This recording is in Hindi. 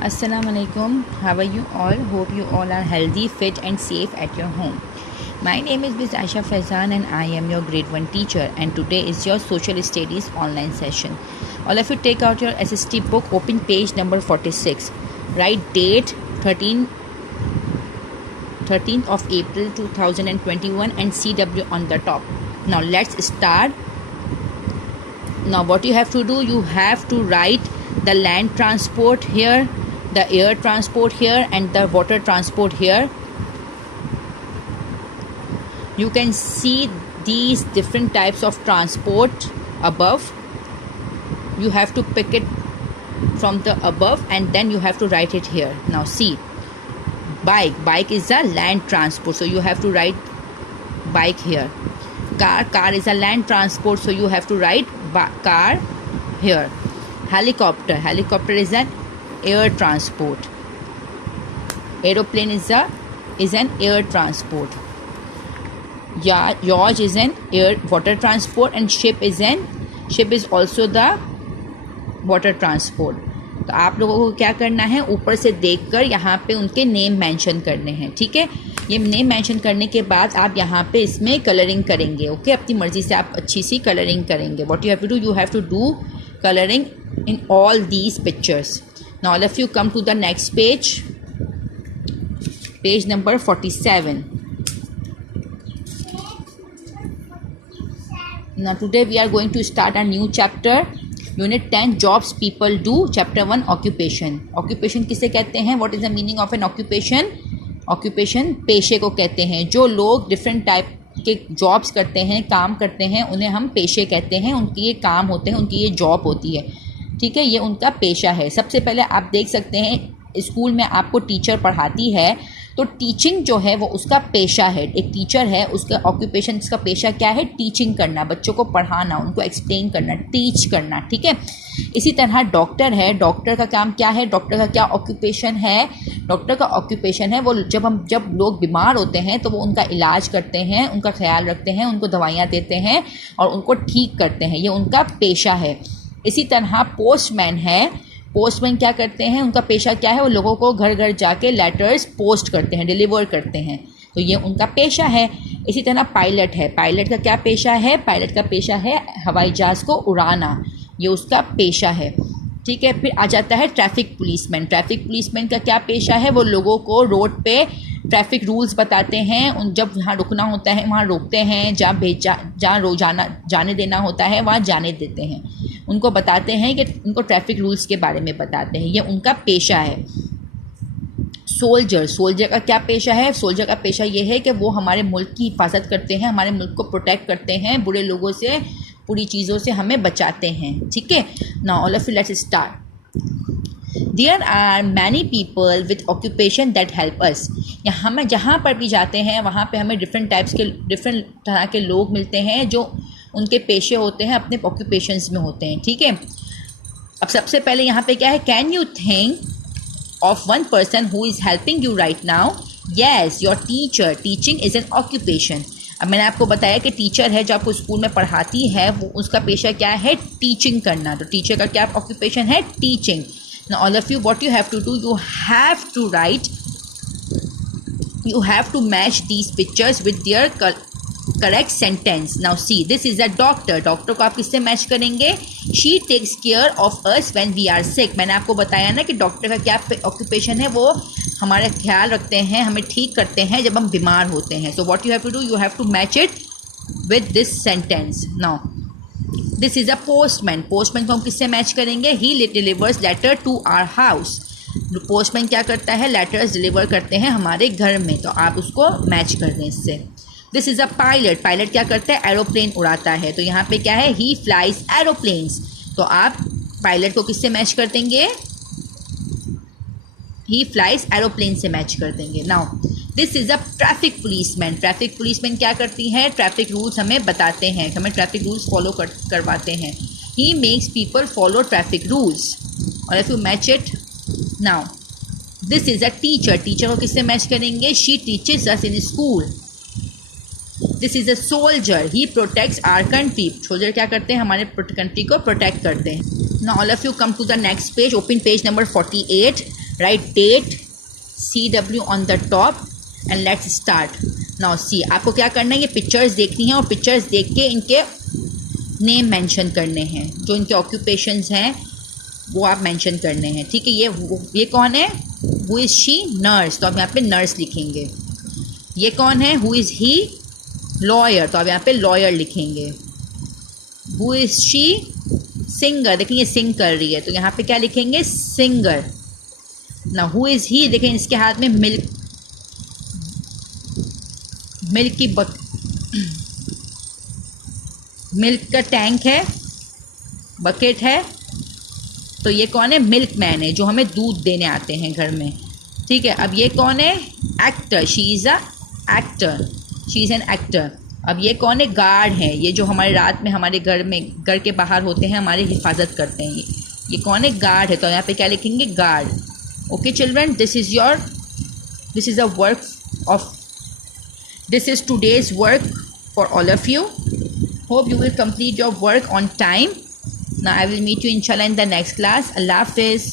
Assalamualaikum. How are you all? Hope you all are healthy, fit and safe at your home. My name is Ms. Aisha Faizan and I am your grade 1 teacher, and today is your social studies online session. All of you take out your SST book, open page number 46. Write date 13th of April 2021 and CW on the top. Now let's start. Now what you have to do, you have to write the land transport here, the air transport here and the water transport here. You can see these different types of transport above. You have to pick it from the above and then you have to write it here. Now see, bike is a land transport, so you have to write bike here. Car is a land transport, so you have to write car here. Helicopter is an air transport. Aeroplane is an air transport. Yacht is an water transport, and ship is also the water transport. तो आप लोगों को क्या करना है, ऊपर से देखकर यहाँ पे उनके नेम मेंशन करने हैं. ठीक है, ये नेम मेंशन करने के बाद आप यहाँ पे इसमें कलरिंग करेंगे. ओके, अपनी मर्जी से आप अच्छी सी कलरिंग करेंगे. What you have to do, you have to do coloring in all these pictures. Now all of you come to the next page, page number 47. Now today we are going to start a new chapter, unit 10, jobs people do, chapter 1, occupation. Occupation किसे कहते हैं, what is the meaning of an occupation? Occupation पेशे को कहते हैं. जो लोग different type के जॉब्स करते हैं, काम करते हैं, उन्हें हम पेशे कहते हैं. उनकी ये काम होते हैं, उनकी ये जॉब होती है. ठीक है, ये उनका पेशा है. सबसे पहले आप देख सकते हैं स्कूल में आपको टीचर पढ़ाती है, तो टीचिंग जो है वो उसका पेशा है. एक टीचर है, उसका ऑक्यूपेशन, उसका पेशा क्या है, टीचिंग करना, बच्चों को पढ़ाना, उनको एक्सप्लेन करना, टीच करना. ठीक है, इसी तरह डॉक्टर है, डॉक्टर का काम क्या है, डॉक्टर का क्या ऑक्यूपेशन है, डॉक्टर का ऑक्यूपेशन है वो जब लोग बीमार होते हैं तो वो उनका इलाज करते हैं, उनका ख्याल रखते हैं, उनको दवाइयाँ देते हैं और उनको ठीक करते हैं. ये उनका पेशा है. इसी तरह पोस्टमैन है, पोस्टमैन क्या करते हैं, उनका पेशा क्या है, वो लोगों को घर घर जाके लेटर्स पोस्ट करते हैं, डिलीवर करते हैं, तो ये उनका पेशा है. इसी तरह पायलट है, पायलट का क्या पेशा है, पायलट का पेशा है हवाई जहाज़ को उड़ाना, ये उसका पेशा है. ठीक है, फिर आ जाता है ट्रैफिक पुलिसमैन. ट्रैफिक पुलिसमैन का क्या पेशा है, वो लोगों को रोड पे ट्रैफिक रूल्स बताते हैं, उन जब जहाँ रुकना होता है वहाँ रोकते हैं, जहाँ जाने देना होता है वहाँ जाने देते हैं, उनको बताते हैं कि उनको ट्रैफिक रूल्स के बारे में बताते हैं. ये उनका पेशा है. सोल्जर का क्या पेशा है, सोल्जर का पेशा ये है कि वो हमारे मुल्क की हिफाजत करते हैं, हमारे मुल्क को प्रोटेक्ट करते हैं, बुरे लोगों से, बुरी चीज़ों से हमें बचाते हैं. ठीक है, now all of you let's start. There are many people with occupation that help us. यहाँ में जहाँ पर भी जाते हैं वहाँ पे हमें डिफरेंट तरह के लोग मिलते हैं जो उनके पेशे होते हैं, अपने ऑक्यूपेशंस में होते हैं. ठीक है, अब सबसे पहले यहाँ पे क्या है, can you think of one person who is helping you right now. Yes, your teacher. Teaching is an occupation. अब मैंने आपको बताया कि टीचर है जो आपको स्कूल में पढ़ाती है, वो उसका पेशा क्या है, टीचिंग करना. तो टीचर का क्या ऑक्यूपेशन है, teaching. Now all of you, what you have to do, you have to write, you have to match these pictures with their correct sentence. Now see, this is a doctor. Doctor को आप किससे मैच करेंगे, she takes care of us when we are sick. मैंने आपको बताया ना कि डॉक्टर का क्या ऑक्यूपेशन है, वो हमारा ख्याल रखते हैं, हमें ठीक करते हैं जब हम बीमार होते हैं. So what you have to do, you have to match it with this sentence. Now this is a postman. Postman को हम किससे मैच करेंगे, he delivers letter to our house. Postman क्या करता है, लेटर्स डिलीवर करते हैं हमारे घर में, तो आप उसको मैच कर दें इससे. This is a pilot. Pilot क्या करता है, एरोप्लेन उड़ाता है, तो यहाँ पे क्या है, ही फ्लाइज एरोप्लेन्स, तो आप पायलट को किससे मैच कर देंगे, ही फ्लाइज एरोप्लेन से मैच कर देंगे. Now this is a traffic policeman. Traffic policeman क्या करती हैं, ट्रैफिक रूल्स हमें बताते हैं, हमें ट्रैफिक रूल्स फॉलो करवाते हैं. He makes people follow traffic rules. और if you match it, now this is a teacher. Teacher को किससे मैच करेंगे, she teaches us in school. This is a soldier. He protects our country. Soldier क्या करते हैं, हमारे कंट्री को प्रोटेक्ट करते हैं. Now all of you come to the next page, open page number 48. Write date CW on the top and let's start now. सी आपको क्या करना है, ये पिक्चर्स देखनी है और पिक्चर्स देख के इनके नेम मेंशन करने हैं, जो इनके ऑक्यूपेशंस हैं वो आप मेंशन करने हैं, ठीक है। ये कौन है, हु इज़ शी, नर्स, तो आप यहाँ पे नर्स लिखेंगे। ये कौन है, हु इज़ ही, लॉयर, तो आप यहाँ पे लॉयर लिखेंगे। हु इज़ शी, सिंगर, देखिए ये सिंग कर रही है तो यहाँ पे क्या लिखेंगे, सिंगर। ना हु इज़ ही, देखें इसके हाथ में मिल्क की मिल्क का टैंक है, बकेट है, तो ये कौन है, मिल्क मैन है जो हमें दूध देने आते हैं घर में, ठीक है। अब ये कौन है, actor, she is a actor, she is an actor. अब ये कौन है, गार्ड है, ये जो हमारे रात में हमारे घर के बाहर होते हैं, हमारी हिफाजत करते हैं, ये कौन है, गार्ड है, तो यहाँ पे क्या लिखेंगे, guard. Okay children, this is a work of, this is today's work for all of you. Hope you will complete your work on time. Now I will meet you inshallah in the next class. Allah Hafiz.